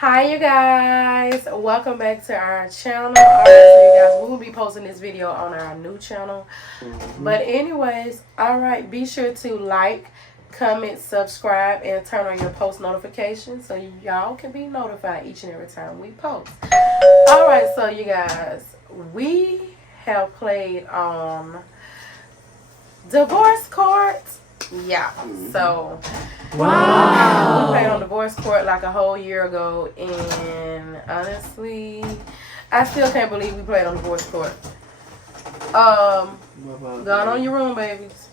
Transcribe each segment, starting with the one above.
Hi you guys, welcome back to our channel. Alright, so you guys, we will be posting this video on our new channel. But anyways, alright, be sure to like, comment, subscribe, and turn on your post notifications so y'all can be notified each and every time we post. Alright, so you guys, we have played on divorce court. Yeah, so wow, we played on divorce court like a whole year ago, and honestly, I still can't believe we played on divorce court. Gone on your room, babies.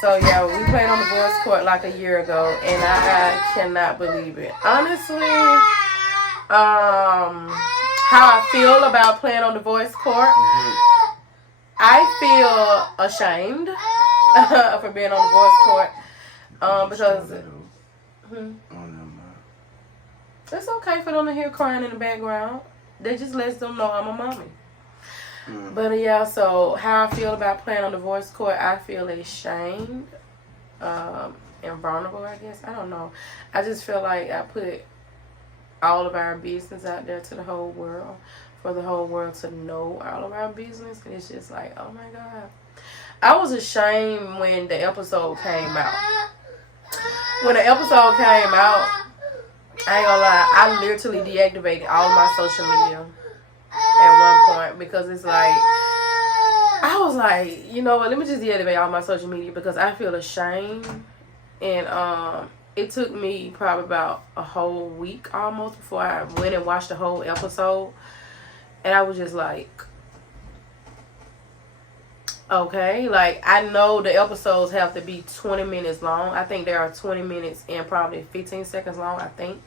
So yeah, we played on divorce court like a year ago, and I cannot believe it. Honestly, how I feel about playing on divorce court, I feel ashamed for being on divorce court. Because it's okay for them to hear crying in the background. They just lets them know I'm a mommy. But yeah, so how I feel about playing on divorce court, I feel ashamed and vulnerable, I guess. I don't know. I just feel like I put all of our business out there to the whole world, for the whole world to know all of our business. And it's just like, oh my God. I was ashamed when the episode came out. When the episode came out, I ain't gonna lie, I literally deactivated all of my social media at one point, because it's like, I was like, you know what, let me just deactivate all my social media because I feel ashamed. And it took me probably about a whole week almost before I went and watched the whole episode. And I was just like, okay, like I know the episodes have to be 20 minutes long. I think there are 20 minutes and probably 15 seconds long, I think.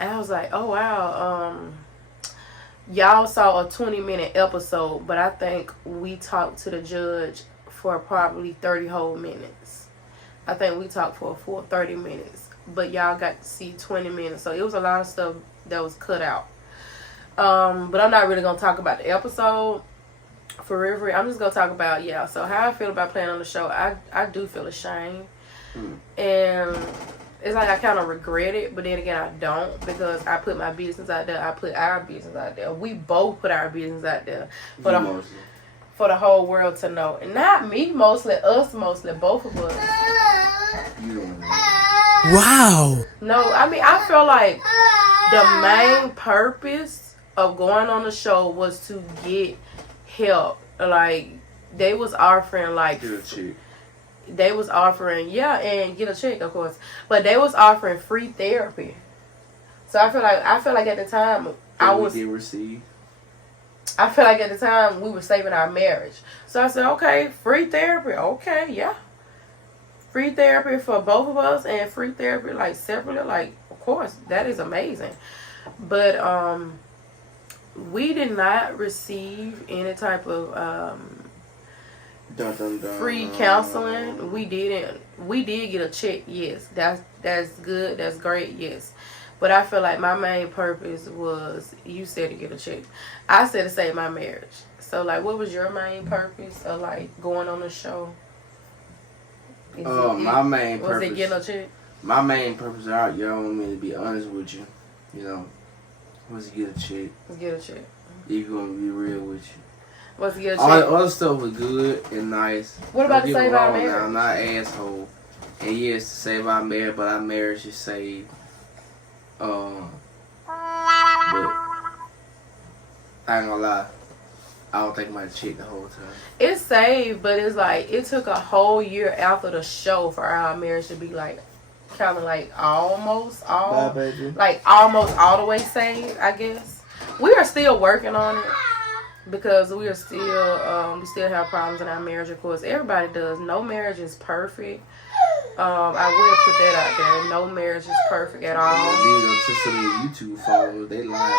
And I was like, oh wow, y'all saw a 20-minute episode, but I think we talked to the judge for probably 30 whole minutes. I think we talked for a full 30 minutes, but y'all got to see 20 minutes. So it was a lot of stuff that was cut out. But I'm not really gonna talk about the episode. For real, I'm just gonna talk about, yeah, so how I feel about playing on the show. I do feel ashamed. And it's like I kind of regret it, but then again I don't, because I put my business out there. I put our business out there. We both put our business out there for the whole world to know. And not me mostly, us mostly, both of us. Wow. No, I mean, I feel like the main purpose of going on the show was to get help. Like, they was offering like they was offering, yeah, and get a check, of course, but they was offering free therapy. So I feel like at the time I feel like at the time we were saving our marriage. So I said, okay, free therapy, okay, yeah, free therapy for both of us, and free therapy like separately, like, of course, that is amazing. But we did not receive any type of free counseling. We didn't. We did get a check, yes. That's good. That's great, yes. But I feel like my main purpose was, you said to get a check, I said to save my marriage. So like, what was your main purpose of like going on the show? My main purpose. Was it getting a check? My main purpose, y'all want me to be honest with you, you know, was to get a check. Get a check. If you want to be real with you. Was to get a check. All the other stuff was good and nice. What about to save our marriage? I'm not an asshole. And yes, to save our marriage, but our marriage is saved. But I ain't gonna lie, I don't think I might check the whole time. It's saved, but it's like it took a whole year after the show for our marriage to be like kind of like almost all the way saved, I guess. We are still working on it because we still have problems in our marriage, of course. Everybody does. No marriage is perfect. I will put that out there. No marriage is perfect at all. To some of the YouTube followers, they lie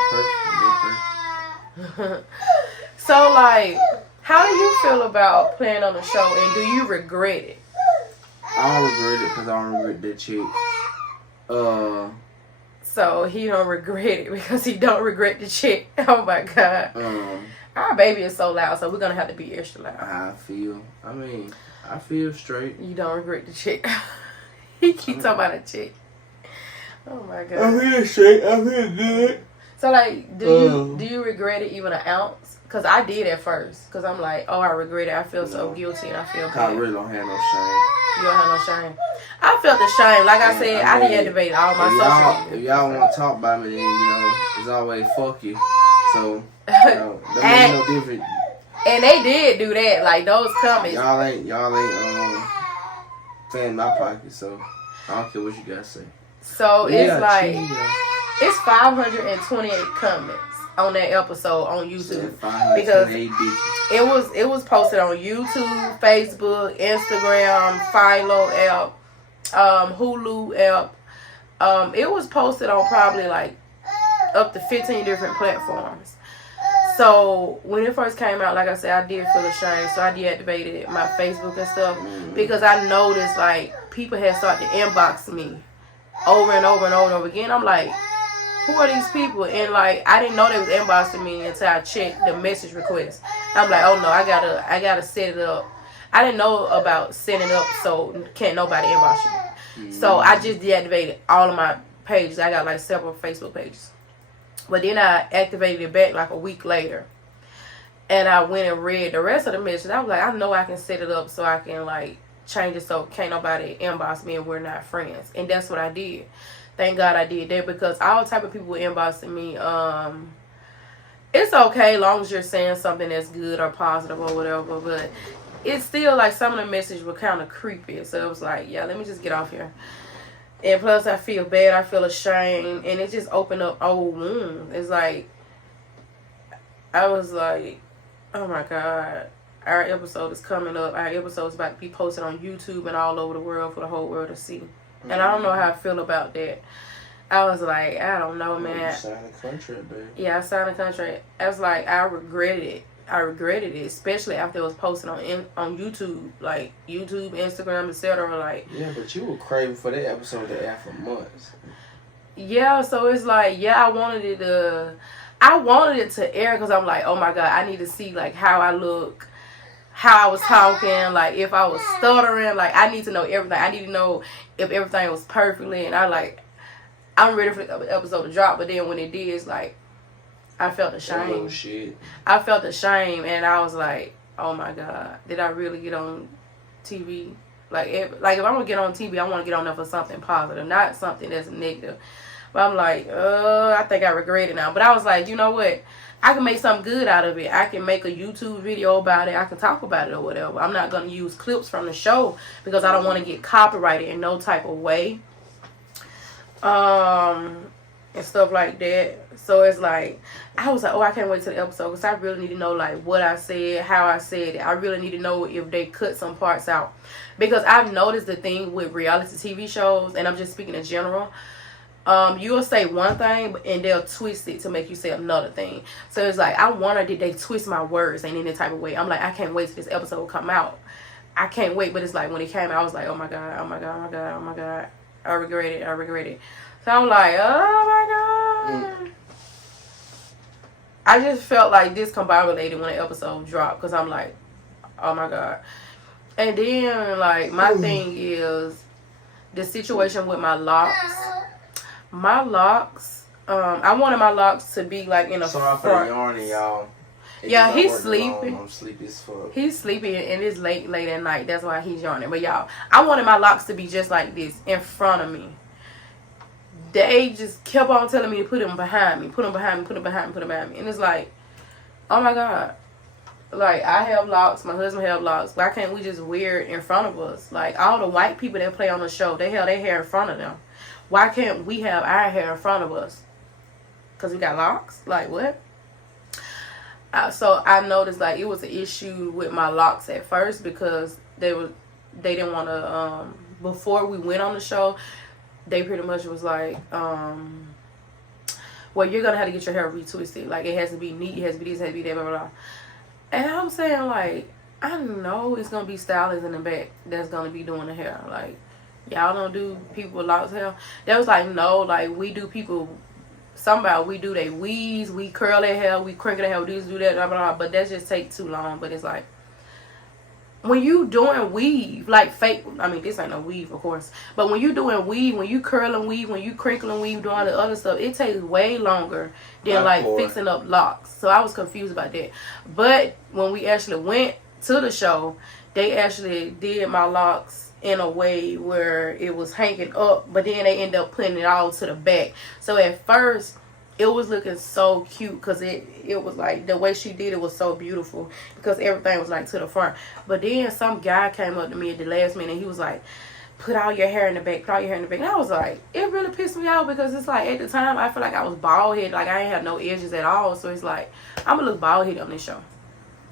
perfect. So, like, how do you feel about playing on the show, and do you regret it? I don't regret it because I don't regret that chick. So he don't regret it because he don't regret the chick. Oh my God. Our baby is so loud, so we're gonna have to be extra loud. I feel straight. You don't regret the chick. He keep talking about a chick. Oh my god. I'm here straight. I'm here good. So like, do you regret it even an ounce? Cause I did at first. Cause I'm like, oh, I regret it. I feel so guilty and I feel bad. I really don't have no shame. You don't have no shame. I felt the shame. Like I said, I deactivated all my social media. If y'all want to talk about me, then it's always fuck you. So that makes no difference. And they did do that. Like those comments. Y'all ain't fan my pocket. So I don't care what you guys say. So it's like it's 528 comments on that episode on YouTube because it was posted on YouTube, Facebook, Instagram, Philo app, Hulu app. It was posted on probably like up to 15 different platforms. So when it first came out, like I said, I did feel ashamed. So I deactivated my Facebook and stuff because I noticed like people had started to inbox me over and over and over and over again. I'm like, who are these people? And like I didn't know they was inboxing me until I checked the message request. I'm like, oh no, I gotta set it up. I didn't know about setting it up so can't nobody inbox you. So I just deactivated all of my pages. I got like several Facebook pages. But then I activated it back like a week later. And I went and read the rest of the message. I was like, I know I can set it up so I can like change it so can't nobody inbox me and we're not friends. And that's what I did. Thank God I did that because all type of people were inboxing me. It's okay as long as you're saying something that's good or positive or whatever. But it's still like some of the messages were kind of creepy. So it was like, yeah, let me just get off here. And plus I feel bad. I feel ashamed. And it just opened up old wounds. It's like, I was like, oh my God. Our episode is coming up. Our episode is about to be posted on YouTube and all over the world for the whole world to see. And I don't know how I feel about that. I was like, I don't know, man. You signed a contract, babe. Yeah, I signed a contract. I was like, I regretted it. I regretted it, especially after it was posted on YouTube, like YouTube, Instagram, etc. Like, yeah, but you were craving for that episode to air for months. Yeah, so it's like, yeah, I wanted it to air because I'm like, oh my God, I need to see like how I look, how I was talking, like if I was stuttering, like I need to know everything. I need to know if everything was perfectly, and I'm ready for the episode to drop. But then when it did, it's like I felt ashamed. Oh shit! I felt ashamed, and I was like, oh my God, did I really get on TV? Like if I'm gonna get on TV, I want to get on there for something positive, not something that's negative. But I'm like, I think I regret it now. But I was like, you know what? I can make something good out of it. I can make a YouTube video about it. I can talk about it or whatever. I'm not going to use clips from the show because I don't want to get copyrighted in no type of way. And stuff like that. So it's like, I was like, oh, I can't wait till the episode because I really need to know like what I said, how I said it. I really need to know if they cut some parts out. Because I've noticed the thing with reality TV shows, and I'm just speaking in general, you'll say one thing and they'll twist it to make you say another thing. So it's like, I wonder did they twist my words in any type of way. I'm like, I can't wait till this episode will come out. I can't wait. But it's like when it came out, I was like, oh my God, oh my God, oh my God, oh my God. I regret it. So I'm like, oh my God. I just felt like discombobulated when the episode dropped because I'm like, oh my God. And then like my thing is the situation with my locks. My locks, I wanted my locks to be like in a Sorry for yawning, y'all. Yeah, he's sleeping. I'm sleepy as fuck. He's sleeping and it's late at night. That's why he's yawning. But y'all, I wanted my locks to be just like this in front of me. They just kept on telling me to put them behind me. And it's like, oh my God. Like, I have locks. My husband have locks. Why can't we just wear it in front of us? Like, all the white people that play on the show, they have their hair in front of them. Why can't we have our hair in front of us? Because we got locks? Like, what? So I noticed, like, it was an issue with my locks at first because they didn't want to, before we went on the show, they pretty much was like, well, you're going to have to get your hair retwisted. Like, it has to be neat, it has to be this, it has to be that, blah, blah, blah. And I'm saying, like, I know it's going to be stylists in the back that's going to be doing the hair. Like, y'all don't do people with locks hair. They was like, no, like, we do people, we do their weaves, we curl their hair, we crinkle their hair, we do that, blah, blah, blah. But that just take too long. But it's like, when you doing weave, like fake, I mean, this ain't no weave, of course, but when you doing weave, when you curling weave, when you crinkling weave, doing all the other stuff, it takes way longer than like fixing up locks. So I was confused about that. But when we actually went to the show, they actually did my locks in a way where it was hanging up, but then they ended up putting it all to the back. So at first, it was looking so cute because it was like the way she did it was so beautiful because everything was like to the front. But then some guy came up to me at the last minute and he was like, put all your hair in the back, put all your hair in the back. And I was like, it really pissed me off because it's like at the time I feel like I was bald headed, like I ain't have no edges at all. So it's like I'm gonna look bald headed on this show.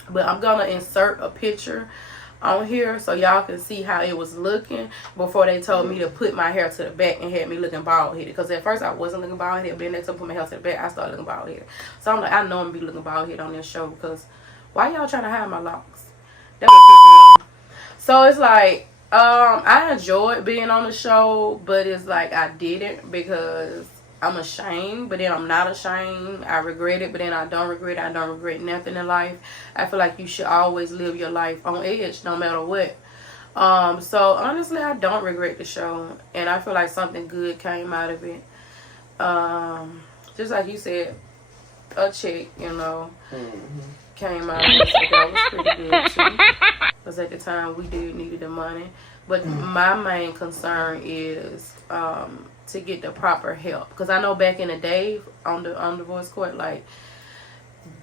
But I'm gonna insert a picture on here so y'all can see how it was looking before they told me to put my hair to the back and had me looking bald headed. Because at first I wasn't looking bald headed, but then they told me to put my hair to the back, I started looking bald headed. So I'm like, I know I'm gonna be looking bald headed on this show because why y'all trying to hide my locks? That would piss me off. So it's like I enjoyed being on the show, but it's like I didn't because I'm ashamed, but then I'm not ashamed. I regret it, but then I don't regret it. I don't regret nothing in life. I feel like you should always live your life on edge no matter what. So honestly, I don't regret the show, and I feel like something good came out of it. Just like you said, a check, you know, came out of it, so that was pretty good too. Because at the time we did needed the money, but my main concern is to get the proper help, because I know back in the day on the divorce court, like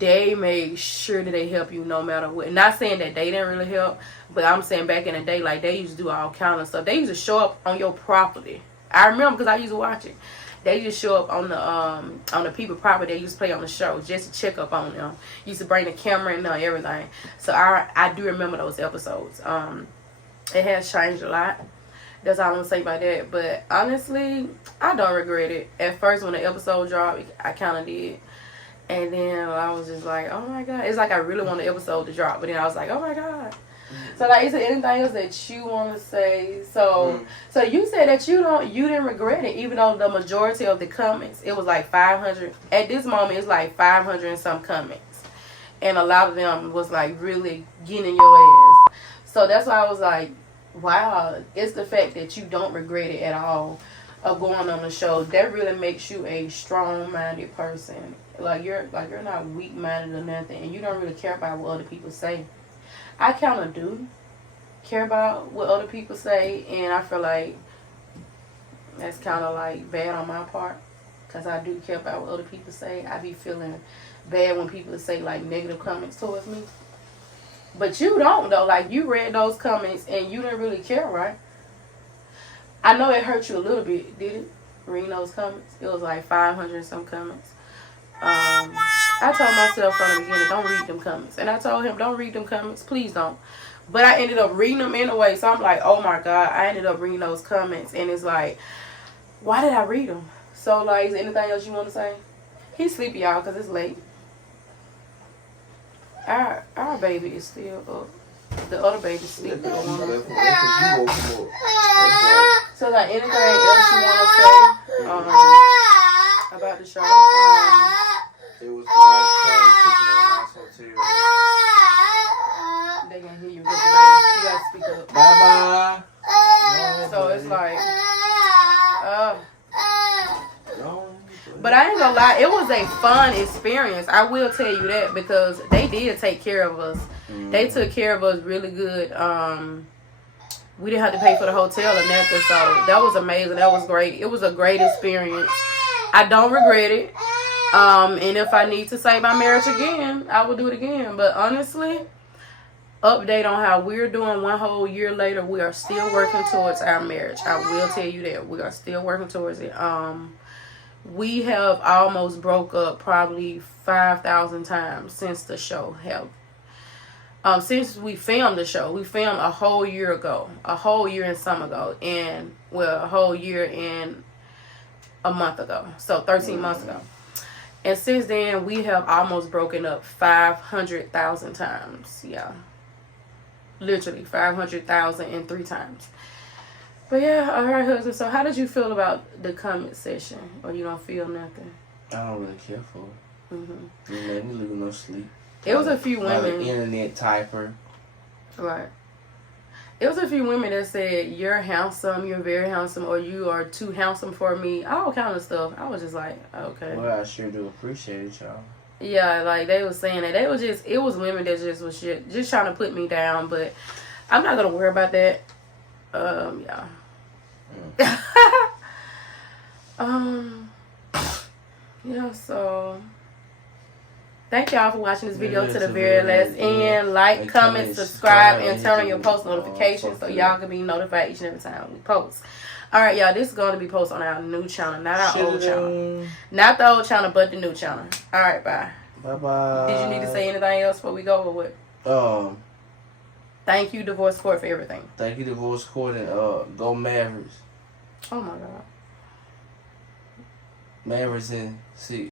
they made sure that they help you no matter what. Not saying that they didn't really help, but I'm saying back in the day, like they used to do all kind of stuff. They used to show up on your property. I remember because I used to watch it. They used to show up on the people property. They used to play on the show just to check up on them. Used to bring the camera and everything. So I do remember those episodes. It has changed a lot. That's all I'm gonna say about that. But honestly, I don't regret it. At first, when the episode dropped, I kind of did, and then I was just like, "Oh my god!" It's like I really want the episode to drop, but then I was like, "Oh my god!" So like, is there anything else that you want to say? So you said that you didn't regret it, even though the majority of the comments, it was like 500. At this moment, it's like 500 and some comments, and a lot of them was like really getting in your ass. So that's why I was like, wow, it's the fact that you don't regret it at all of going on the show. That really makes you a strong-minded person. Like you're not weak-minded or nothing, and you don't really care about what other people say. I kind of do care about what other people say, and I feel like that's kind of like bad on my part, because I do care about what other people say. I be feeling bad when people say like negative comments towards me. But you don't, though. Like, you read those comments and you didn't really care, right? I know it hurt you a little bit, did it? Reading those comments. It was like 500 and some comments. I told myself from the beginning, don't read them comments. And I told him, don't read them comments. Please don't. But I ended up reading them anyway. So I'm like, oh my God. I ended up reading those comments. And it's like, why did I read them? So, like, is there anything else you want to say? He's sleepy, y'all, because it's late. Our baby is still up. The other baby's sleeping. So like anything else you want to say about the show? It was nice playing hotel. They can hear you with the baby. You gotta speak up. Bye bye. So it's like but I ain't gonna lie, it was a fun experience. I will tell you that, because they did take care of us. They took care of us really good. We didn't have to pay for the hotel or nothing, so that was amazing. That was great. It was a great experience. I don't regret it. And if I need to save my marriage again, I will do it again. But honestly, update on how we're doing 1 whole year later, we are still working towards our marriage. I will tell you that. We are still working towards it. We have almost broke up probably 5,000 times since the show held. Since we filmed the show. We filmed a whole year ago. A whole year and some ago. And, well, a whole year and a month ago. So, 13 months ago. And since then, we have almost broken up 500,000 times. Yeah. Literally, 500,003 times. But yeah, all right, husband. So how did you feel about the comment section? Or you don't feel nothing? I don't really care for it. You made me lose no sleep. It was a few women. Like an internet typer. Right. It was a few women that said, "You're handsome, you're very handsome," or "You are too handsome for me." All kind of stuff. I was just like, okay. Well, I sure do appreciate it, y'all. Yeah, like they was saying that they was just. It was women that just was just trying to put me down, but I'm not gonna worry about that. Yeah. Yeah. So. Thank y'all for watching this video to the very last end. Like, comment, subscribe, and turn on your post notifications so y'all can be notified each and every time we post. Alright, y'all, this is going to be posted on our new channel, not our old channel. Not the old channel, but the new channel. Alright, bye. Bye-bye. Did you need to say anything else before we go, or what? Thank you, Divorce Court, for everything. Thank you, Divorce Court, and go Mavericks. Oh, my God. Mavericks in 6.